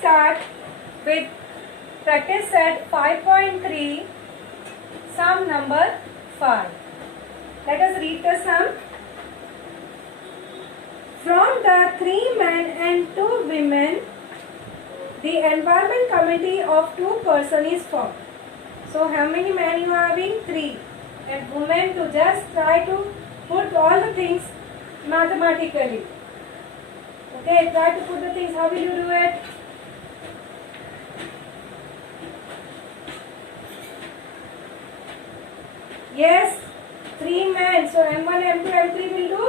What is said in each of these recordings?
start with practice set 5.3, sum number 5. Let us read the sum. From the 3 men and 2 women, the environment committee of 2 persons is formed. So how many men you are having? 3. And women, to just try to put all the things mathematically. Okay, try to put the things. How will you do it? Yes, 3 men. So M1, M2, M3 will do.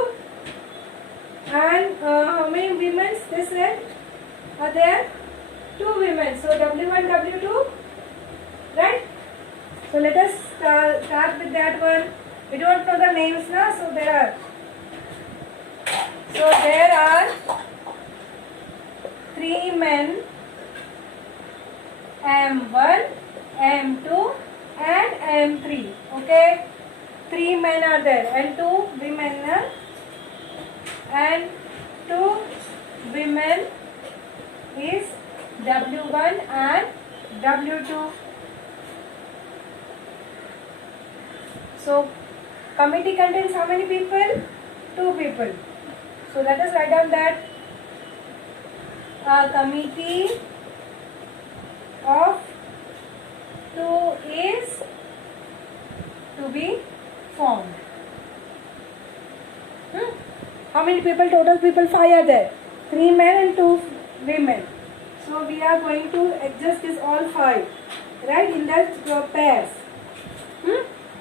And how many women they said are there? 2 women. So W1, W2, right? So let us start with that one. We don't know the names now, so there are 3 men, M1, M2 and M3. Okay, 3 men are there and 2 women are, and 2 women is W1 and W2. So committee contains how many people? 2 people. So let us write down that a committee of 2 is to be formed. How many people? Total people 5 are there. 3 men and 2 women. So we are going to adjust this all 5, right, in that pairs.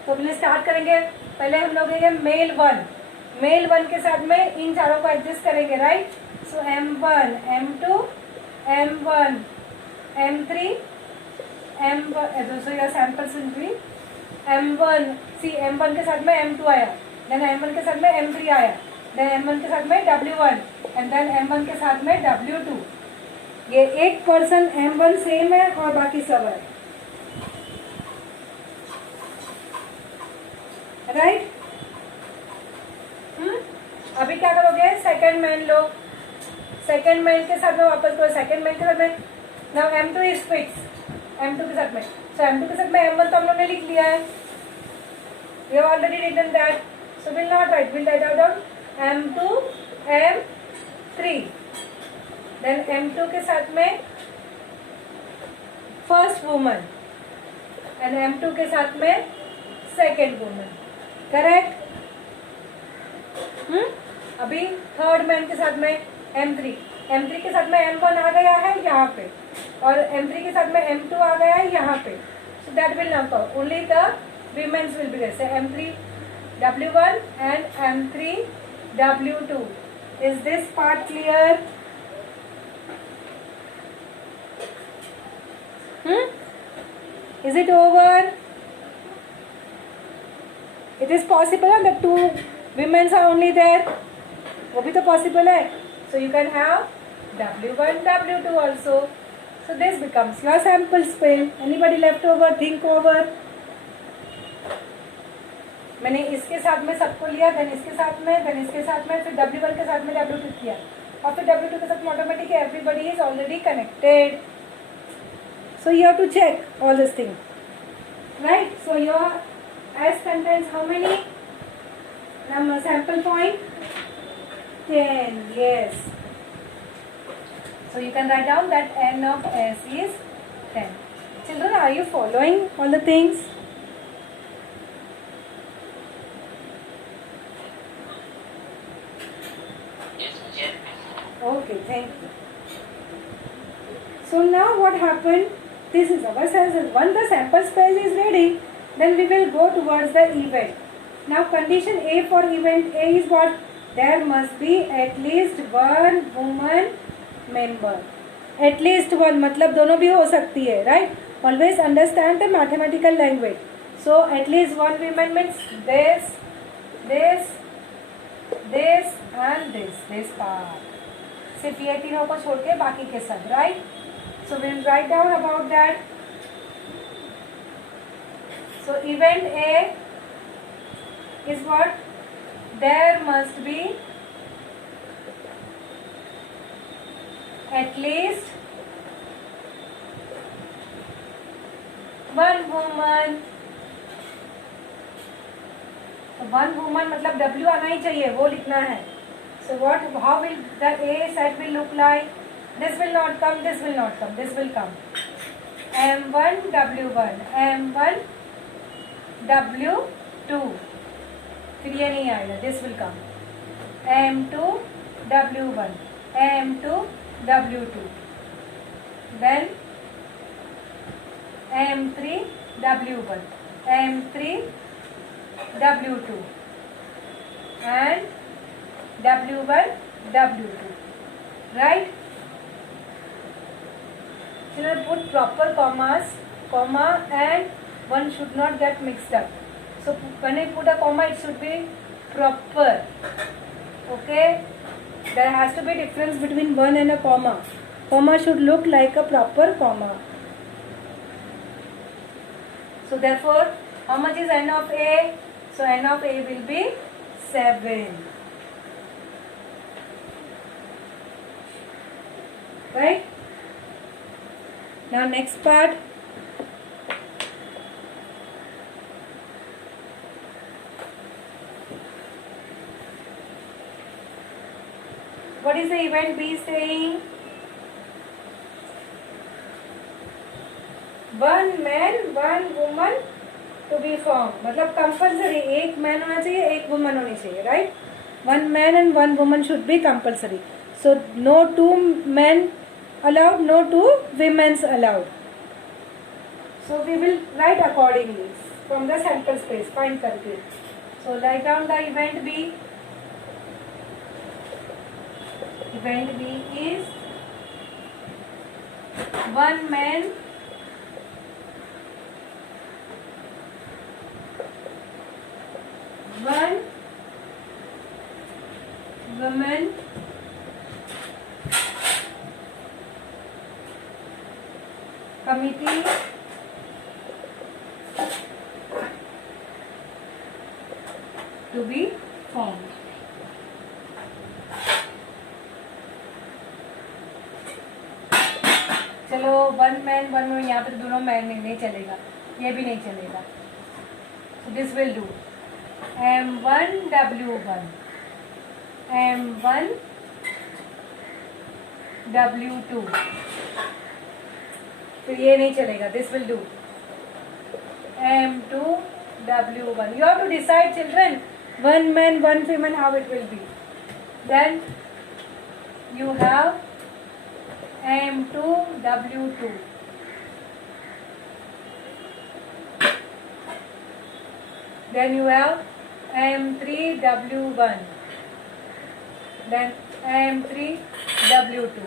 तो पहले start करेंगे. पहले हम लोग लेंगे mail 1 के साथ में इन चारों को एडजस्ट करेंगे, right. So M1, M2, M1, M3, M1. So your samples will be M1. See M1 के साथ में M2 आया, देन M1 के साथ में M3 आया, देन M1 के साथ में W1 एंड देन M1 के साथ में W2. ये एक पर्सन M1 सेम है और बाकी सब है, राइट. अभी क्या करोगे? सेकंड मैन लो. सेकंड मैन के साथ में वापस करो. सेकंड मैन के साथ में now M2 is fix. M2 के साथ में, सो M2 के साथ में M1 तो हम लोगों ने लिख लिया है. We have already written that, so will not write, will write out M2, M3. Then M2 के साथ में फर्स्ट वुमन एंड M2 के साथ में सेकेंड वुमन, करेक्ट. अभी थर्ड मैन के साथ में M3 के साथ में M1 आ गया है यहाँ पे और M3 के साथ में M2 आ गया है यहाँ पे. So that will not come, only the women's will be there. So M3 W1 and M3 W2. Is this part clear? Is it over? It is possible that 2 women are only there. वो भी तो possible है. So you can have W1, W2 also. So this becomes your sample space. Anybody left over? Think over. मैंने इसके साथ में सबको लिया, then इसके साथ में, then इसके साथ में, फिर W1 के साथ में W2 किया और फिर W2 के साथ में automatic everybody is already connected. So you have to check all this thing, right? So your S contains how many number? Sample point 10. Yes. So you can write down that N of S is 10. Children, are you following all the things? Yes. Okay, thank you. So now what happened? This is our sample. Once the sample space is ready, then we will go towards the event. Now condition A for event A is what? There must be at least 1 woman member. At least 1 मतलब दोनों भी हो सकती है, right? Always understand the mathematical language. So at least 1 woman means this and this part. सिर्फ ये तीनों को छोड़ के बाकी के सब, right? So we will write down about that. So event A is what? There must be at least one woman, तो वन वुमन मतलब W आना ही चाहिए, वो लिखना है. So what, how will the A set will look like? This will not come, this will not come, this will come. M1 W1, M1 W2, फिर ये नहीं आएगा, this will come. M2 W1, M2 W2, then M3 W1, M3 W2 and W1 W2, right? Children, put proper commas, comma and one should not get mixed up. So when I put a comma, it should be proper. Okay? There has to be difference between one and a comma. Comma should look like a proper comma. So therefore, how much is n of A? So n of A will be 7. Right? Now next part. What is the event B saying? One man, one woman to be formed. मतलब compulsory एक man होना चाहिए, एक woman होनी चाहिए, right? One man and one woman should be compulsory. So no two man allowed, no two women's allowed. So we will write accordingly from the sample space, find करके. So write down the event B. Event B is one man, one woman, committee to be formed. चलो one man one woman, यहाँ पे दोनों man नहीं चलेगा, ये भी नहीं चलेगा. So this will do. M1 W1, M1 W2. फिर ये नहीं चलेगा, this will do. M2 W1. You have to decide, children. One man, one woman, how it will be. Then you have M2 W2. Then you have M3 W1. Then M3 W2.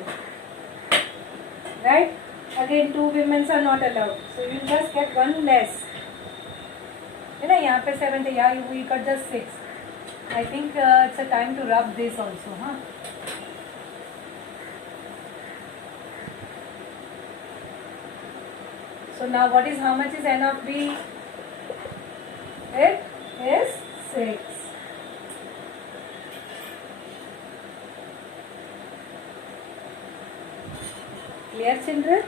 Right? Again, two women are not allowed. So you just get one less. है ना, यहाँ पे 7 थे, यहाँ we got just 6. I think it's a time to rub this also, huh? So now what is, how much is n of B? It is 6. Clear, children?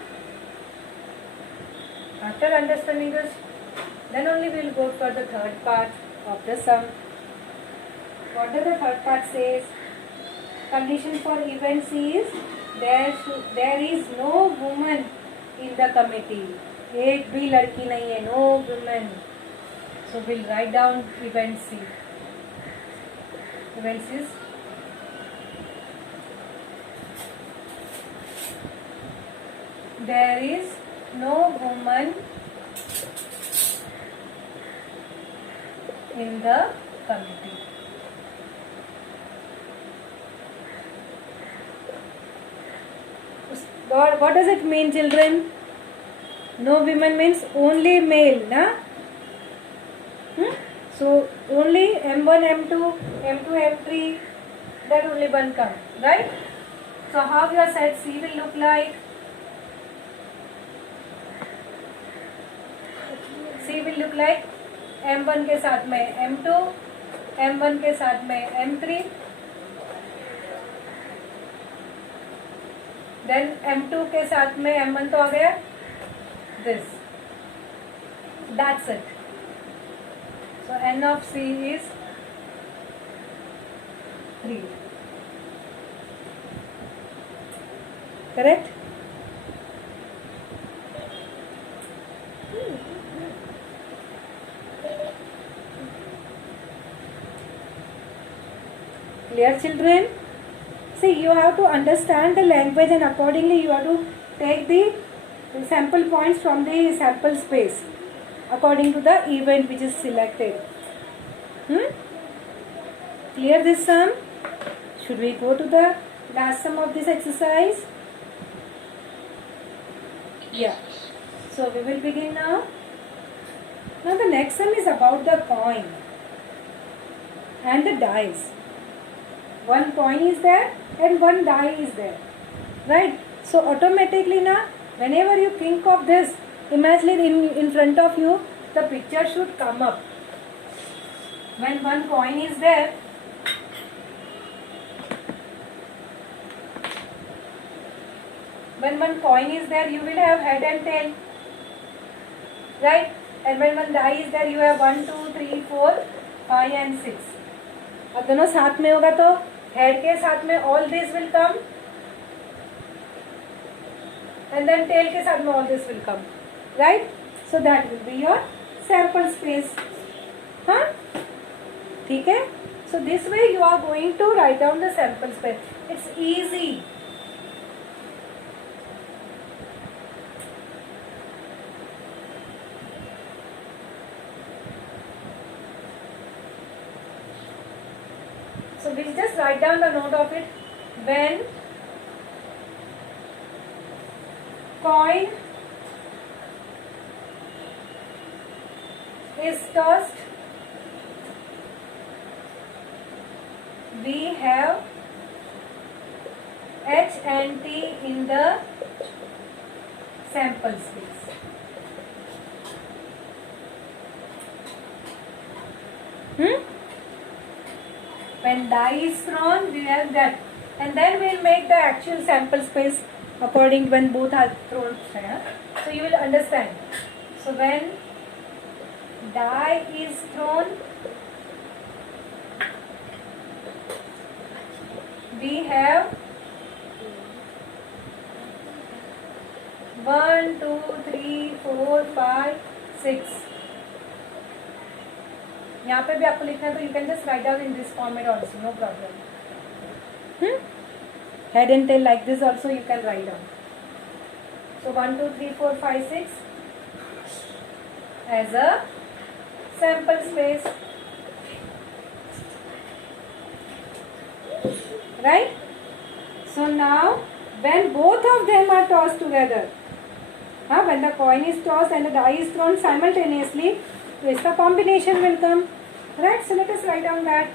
After understanding this, then only we will go for the third part of the sum. What does the third part says? Condition for event C is there is no woman in the committee. एक भी लड़की नहीं है, no women. So we'll write down event C. Event C is there is no woman in the committee. What does it mean, children? No women means only male, na? So only M1, M2, M2, M3, that only one come, right? So how your set C will look like? C will look like M1 के साथ में M2, M1 के साथ में M3, then M2 के साथ में M1 तो आ गया, this, That's it. So N of C is 3. Correct? Clear, children? See, you have to understand the language, and accordingly you have to take the sample points from the sample space according to the event which is selected. Clear this sum? Should we go to the last sum of this exercise? Yeah. So we will begin now. Now the next sum is about the coin and the dice. One coin is there and one die is there, right? So automatically now, whenever you think of this, imagine in front of you, the picture should come up. When one coin is there, you will have head and tail, right? And when one die is there, you have 1, 2, 3, 4, 5 and 6. अब दोनों साथ में होगा तो head के साथ में all this will come, and then tail के साथ में all this will come, right? So that will be your sample space. हाँ, ठीक है? So this way you are going to write down the sample space. It's easy. So we just write down the note of it. When coin is tossed, we have H and T in the sample space. When die is thrown, we have that, and then we will make the actual sample space according when both are thrown. So you will understand. So when die is thrown, we have 1, 2, 3, 4, 5, 6. यहाँ पे भी आपको लिखना है तो you can just write down in this format also, no problem. Head and tail like this also you can write down. So 1, 2, 3, 4, 5, 6 as a sample space, right? So now when both of them are tossed together, when the coin is tossed and the die is thrown simultaneously, so इसका combination will come, right? So let us write down that.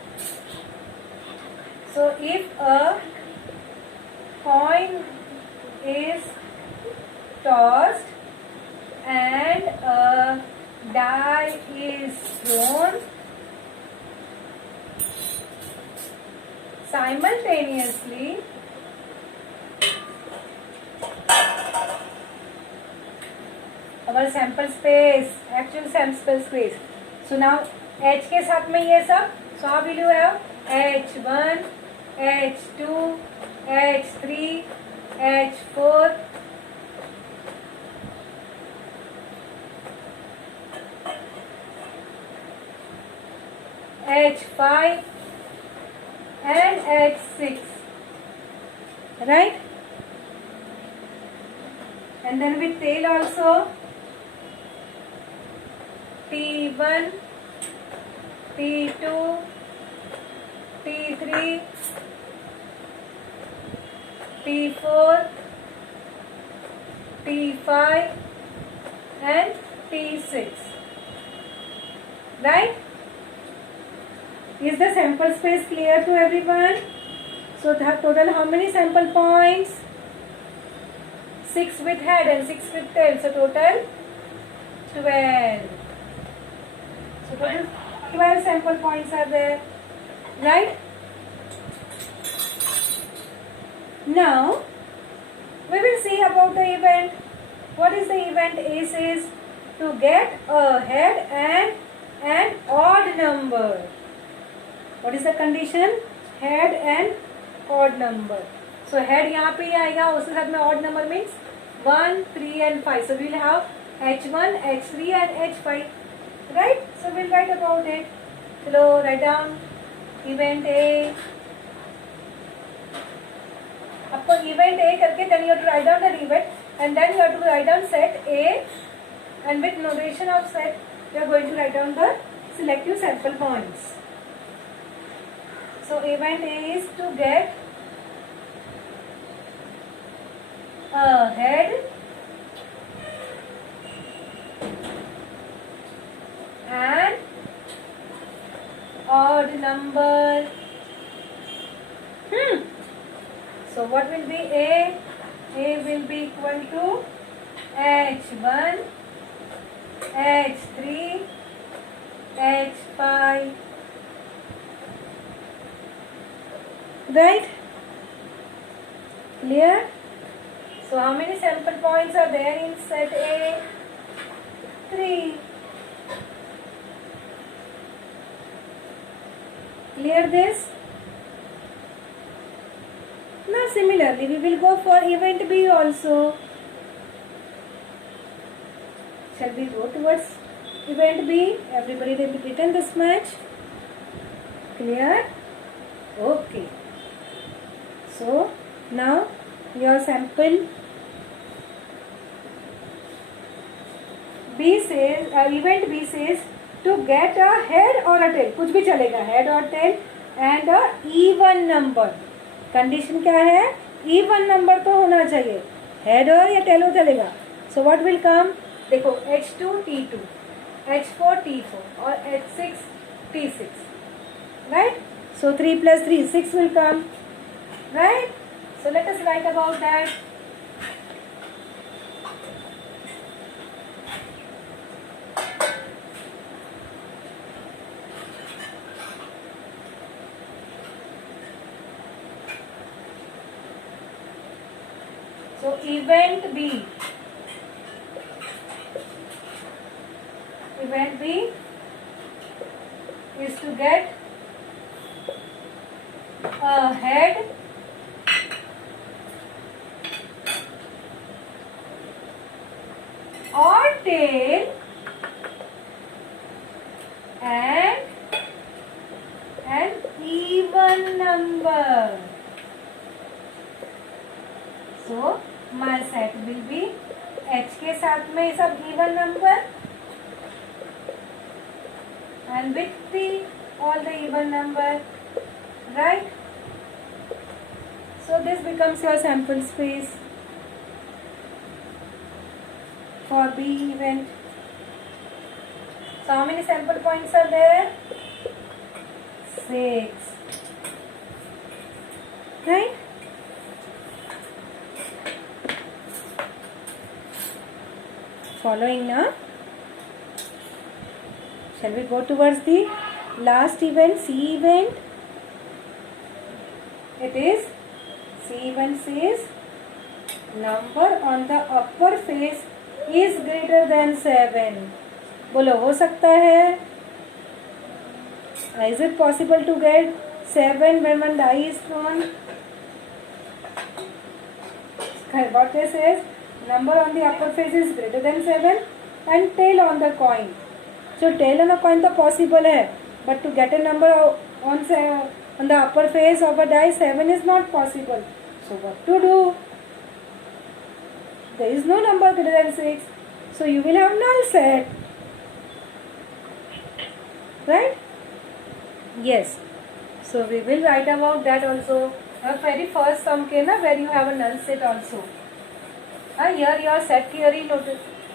So if a coin is tossed and a die is thrown simultaneously, our sample space, actual sample space. So now H के साथ में ये सब, so how will you have H1, H2, H3, H4, H5 and H6, right? And then with tail also, T1, T2, T3, T4, T5 and T6, right? Is the sample space clear to everyone? So total how many sample points? 6 with head and 6 with tail, so total 12. So total 12 sample points are there, right? Now we will see about the event. What is the event? A says to get a head and an odd number. What is the condition? Head and odd number. So head यहाँ पे ही आएगा, उसके साथ में odd number means 1, 3 and 5. So we will have H1, H3 and H5. Right? So we'll write about it. Chalo, write down event A. आपको event A करके then you have to write down the event and then you have to write down set A, and with notation of set you are going to write down the selective sample points. So event A is to get a head and odd number. So what will be A? A will be equal to H1, H3, H5. Right? Clear? So how many sample points are there in set A? 3. Clear this? Now similarly we will go for event B also. Shall we go towards event B? Everybody will be written this much. Clear? Okay. So now your sample B says, event B says to get a head or a tail, कुछ भी चलेगा, head or tail and a even number. Condition क्या है? even number तो होना चाहिए, head or या tail हो चलेगा. So what will come? देखो H2 T2, H4 T4 और H6 T6, right? So 3 plus 3, 6 will come, right? So let us write about that. So event B is to get a head or tail and an even number. So my set will be H के साथ में सब even number and with T all the even number, right? So this becomes your sample space for B event. So how many sample points are there? 6. Right? Following now. Shall we go towards the last event, C event? It is, C event says number on the upper face is greater than 7. बोलो हो सकता है? Is it possible to get 7 when one die is thrown? What this says, number on the upper face is greater than 7 and tail on the coin. So tail on a coin तो possible है, but to get a number on the upper face of a die 7 is not possible. So what to do? There is no number greater than 6. So you will have null set. Right? Yes. So we will write about that also. The very first sum के ना where you have a null set also. Here your set theory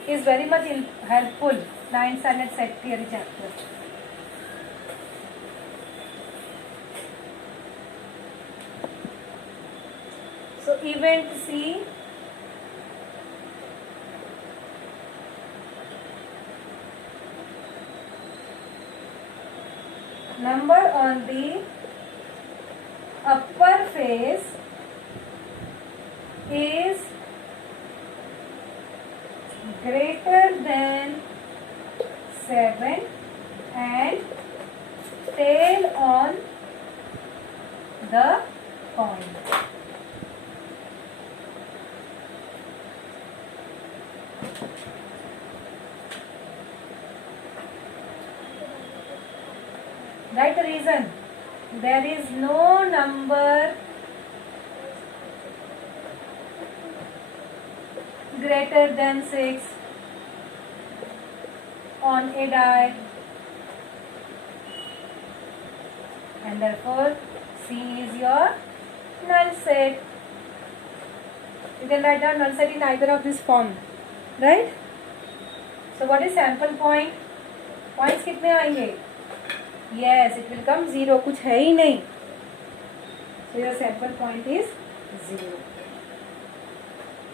is very much helpful. 9th standard set theory chapter. So event C, number on the upper face is greater than 7 and tail on the coin. Write the reason. There is no number greater than 6 on a die, and therefore C is your null set. You can write down null set in either of this form, right? So what is sample point? Points कितने आएंगे? Yes, it will come 0. कुछ है ही नहीं. So your sample point is 0.